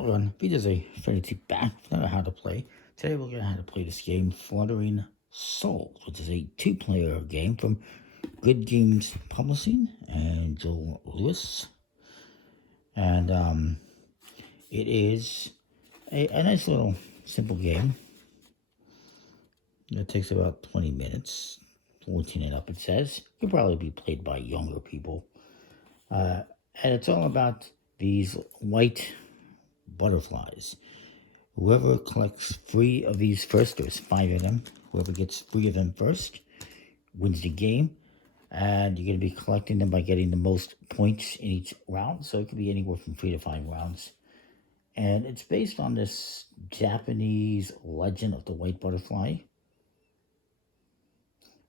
Hello, videos a Infinity back with how to play. Today we're going to how to play this game, Fluttering Souls, which is a two-player game from Good Games Publishing and Joel Lewis. And it is a nice little simple game. It takes about 20 minutes, 14 and up it says. It could probably be played by younger people. And it's all about these white butterflies. Whoever collects 3 of these first, there's 5 of them, whoever gets 3 of them first wins the game. And you're going to be collecting them by getting the most points in each round. So it could be anywhere from 3 to 5 rounds. And it's based on this Japanese legend of the white butterfly.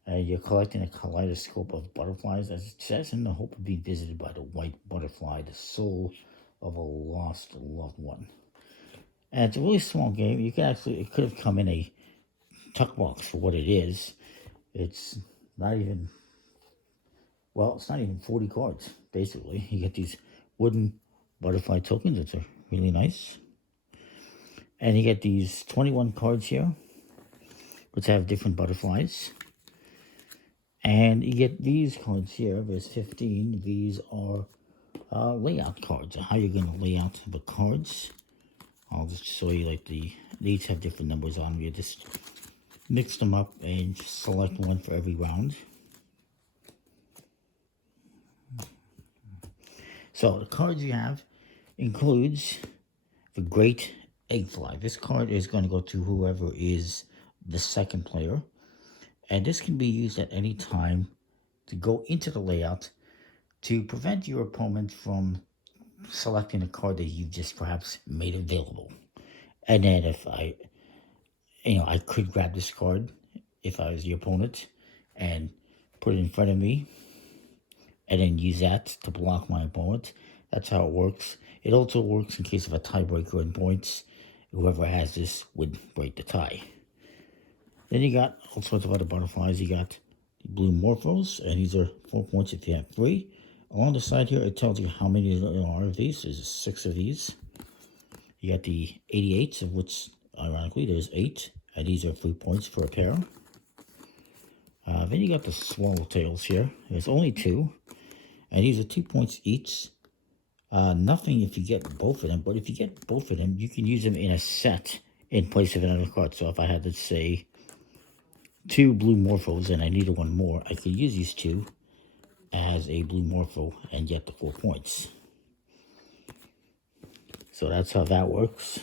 You're collecting a kaleidoscope of butterflies, as it says, in the hope of being visited by the white butterfly, the soul of a lost loved one. And it's a really small game. You could actually, it could have come in a tuck box for what it is. It's not even, well, it's not even 40 cards, basically. You get these wooden butterfly tokens, which are really nice. And you get these 21 cards here, which have different butterflies. And you get these cards here, there's 15. These are layout cards, how you're going to lay out the cards. I'll just show you, like, they each have different numbers on them. You just mix them up and select one for every round. So the cards you have includes the Great Eggfly. This card is going to go to whoever is the second player. And this can be used at any time to go into the layout to prevent your opponent from selecting a card that you've just perhaps made available. And then if I could grab this card if I was the opponent and put it in front of me and then use that to block my opponent. That's how it works. It also works in case of a tiebreaker in points. Whoever has this would break the tie. Then you got all sorts of other butterflies. You got the blue morphos, and these are 4 points if you have 3. Along the side here, it tells you how many there are of these. There's 6 of these. You got the 88s, of which, ironically, there's 8. And these are 3 points for a pair. Then you got the swallowtails here. There's only 2. And these are 2 points each. Nothing if you get both of them. But if you get both of them, you can use them in a set in place of another card. So if I had, let's say, 2 blue morphos and I needed 1 more, I could use these 2 as a blue morpho and get the 4 points. So that's how that works.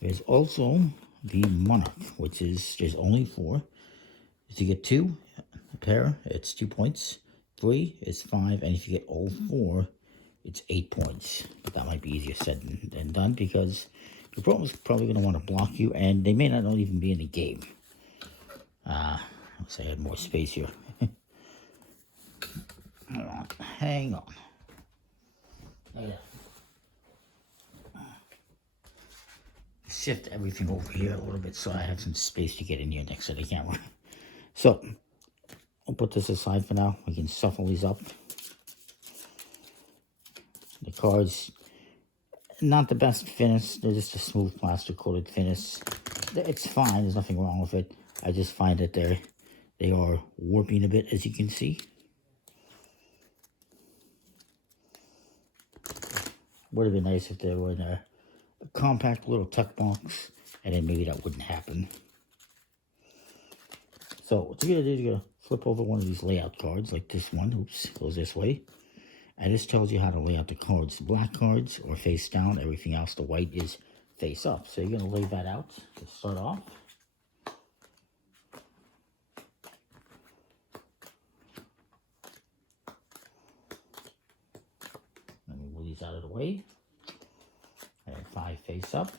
There's also the monarch, which is, there's only 4. If you get 2, a pair, it's 2 points. 3 is 5, and if you get all 4, it's 8 points. But that might be easier said than done because your opponent's probably going to want to block you, and they may not even be in the game. Let's say I had more space here. Hang on. Shift everything over here a little bit so I have some space to get in here next to the camera. So, I'll put this aside for now. We can shuffle these up. The cards, not the best finish. They're just a smooth plastic coated finish. It's fine. There's nothing wrong with it. I just find that they are warping a bit, as you can see. Would have been nice if they were in a compact little tuck box, and then maybe that wouldn't happen. So what you're going to do is you're going to flip over one of these layout cards, like this one. Oops, goes this way. And this tells you how to lay out the cards. Black cards are face down. Everything else, the white, is face up. So you're going to lay that out to start off. Let me move these out of the way. And 5 face up.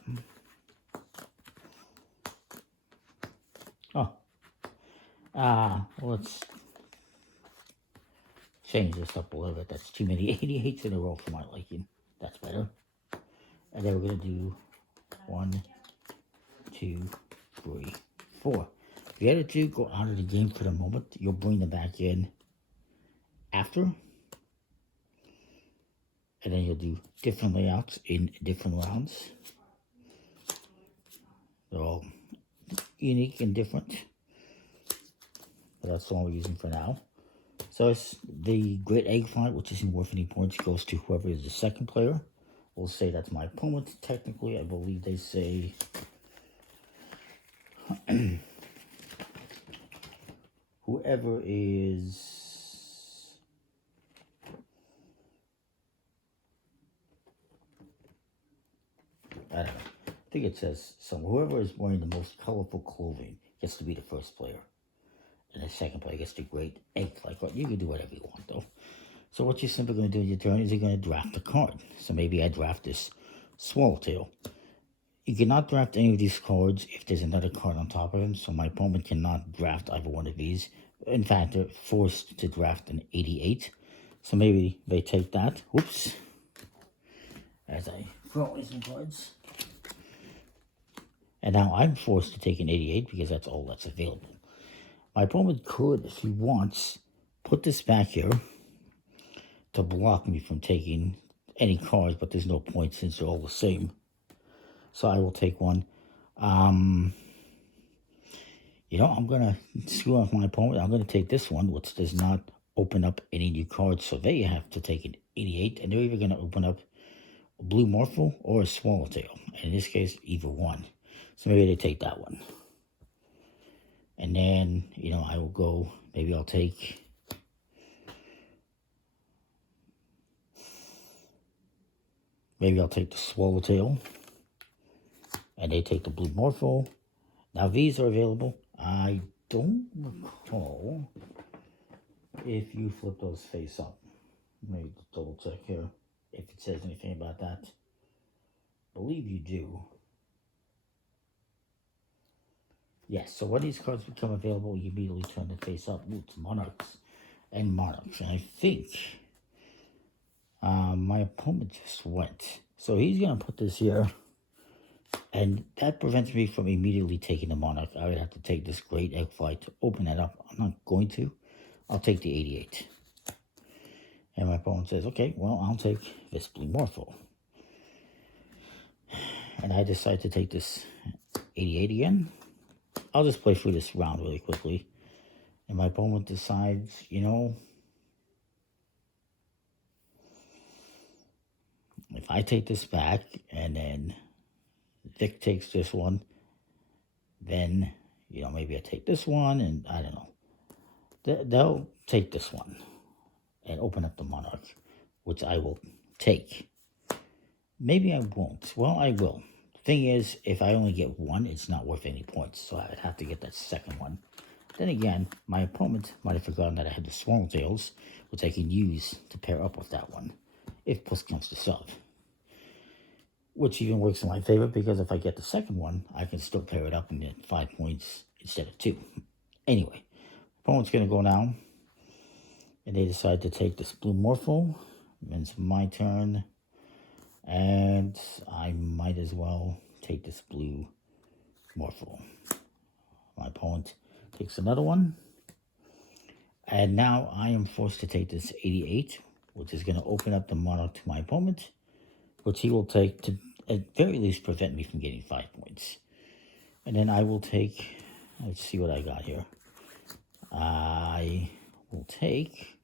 Let's change this up a little bit. That's too many 88s in a row for my liking. That's better. And then we're going to do 1, 2, 3, 4. The other 2 go out of the game for the moment. You'll bring them back in after. And then you'll do different layouts in different rounds. They're all unique and different. But that's the one we're using for now. So it's the Great Egg Flight, which isn't worth any points, goes to whoever is the second player. We'll say that's my opponent. Technically, I believe they say whoever is I don't know. I think it says whoever is wearing the most colorful clothing gets to be the first player. And the second player gets the Great Egg Flight. You can do whatever you want, though. So what you're simply going to do in your turn is you're going to draft a card. So maybe I draft this Swallowtail. You cannot draft any of these cards if there's another card on top of them. So my opponent cannot draft either one of these. In fact, they're forced to draft an 88. So maybe they take that. Oops. As I throw away some cards. And now I'm forced to take an 88 because that's all that's available. My opponent could, if he wants, put this back here to block me from taking any cards, but there's no point since they're all the same. So I will take one. I'm going to screw off my opponent. I'm going to take this one, which does not open up any new cards. So they have to take an 88, and they're either going to open up a Blue Morphle or a Swallowtail. And in this case, either one. So maybe they take that one. And then, I will go, maybe I'll take the Swallowtail. And they take the Blue Morphle. Now these are available. I don't recall if you flip those face up. Let me double check here if it says anything about that. I believe you do. Yes, so when these cards become available, you immediately turn them face up. Ooh, it's Monarchs and Monarchs. And I think my opponent just went. So he's going to put this here. And that prevents me from immediately taking the Monarch. I would have to take this Great Egg Flight to open that up. I'm not going to. I'll take the 88. And my opponent says, okay, well, I'll take this Blue Morphle. And I decide to take this 88 again. I'll just play through this round really quickly. And my opponent decides, if I take this back and then Vic takes this one, then, maybe I take this one and I don't know. They'll take this one and open up the Monarch, which I will take. Maybe I won't. Well, I will. Thing is, if I only get one, it's not worth any points, so I would have to get that second one. Then again, my opponent might have forgotten that I had the Swallowtails, which I can use to pair up with that one, if push comes to shove. Which even works in my favor, because if I get the second one, I can still pair it up and get 5 points instead of 2. Anyway, opponent's going to go now, and they decide to take this Blue Morphle. Then it's my turn. And I might as well take this Blue Morphle. My opponent takes another one. And now I am forced to take this 88, which is going to open up the Monarch to my opponent, which he will take to, at very least, prevent me from getting 5 points. And then I will take, let's see what I got here. I will take,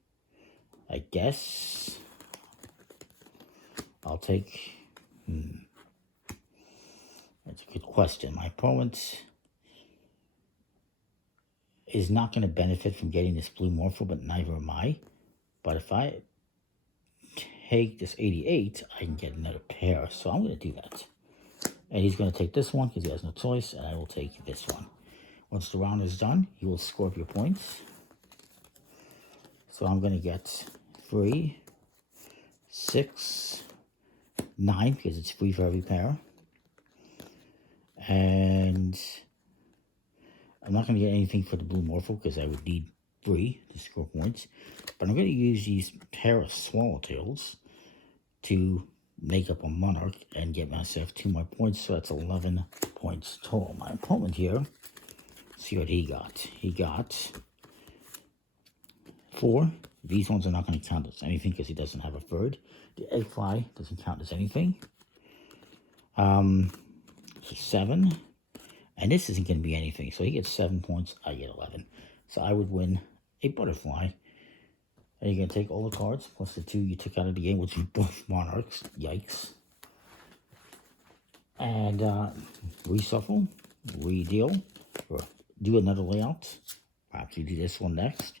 I guess, I'll take, that's a good question. My opponent is not going to benefit from getting this Blue Morphle, but neither am I. But if I take this 88, I can get another pair. So I'm going to do that. And he's going to take this one because he has no choice, and I will take this one. Once the round is done, you will score up your points. So I'm going to get 3, 6, 9, because it's free for every pair. And I'm not going to get anything for the Blue Morphle because I would need 3 to score points. But I'm going to use these pair of Swallowtails to make up a Monarch and get myself 2 more points. So that's 11 points total. My opponent here, see what he got. He got 4. These ones are not going to count as anything because he doesn't have a third. The egg fly doesn't count as anything. So 7. And this isn't going to be anything. So he gets 7 points. I get 11. So I would win a butterfly. And you're going to take all the cards, plus the 2 you took out of the game, which is both monarchs. Yikes. And reshuffle, redeal, or do another layout. Perhaps you do this one next.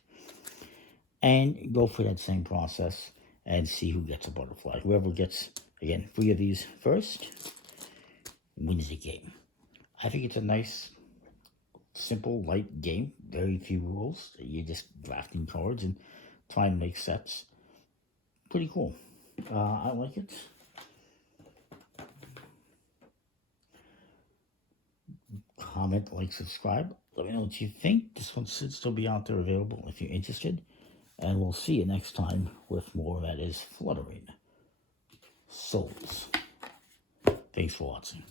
And go for that same process and see who gets a butterfly. Whoever gets, again, 3 of these first wins the game. I think it's a nice, simple, light game. Very few rules. You're just drafting cards and trying to make sets. Pretty cool. I like it. Comment, like, subscribe. Let me know what you think. This one should still be out there available if you're interested. And we'll see you next time with more that is Fluttering Souls. Thanks for watching.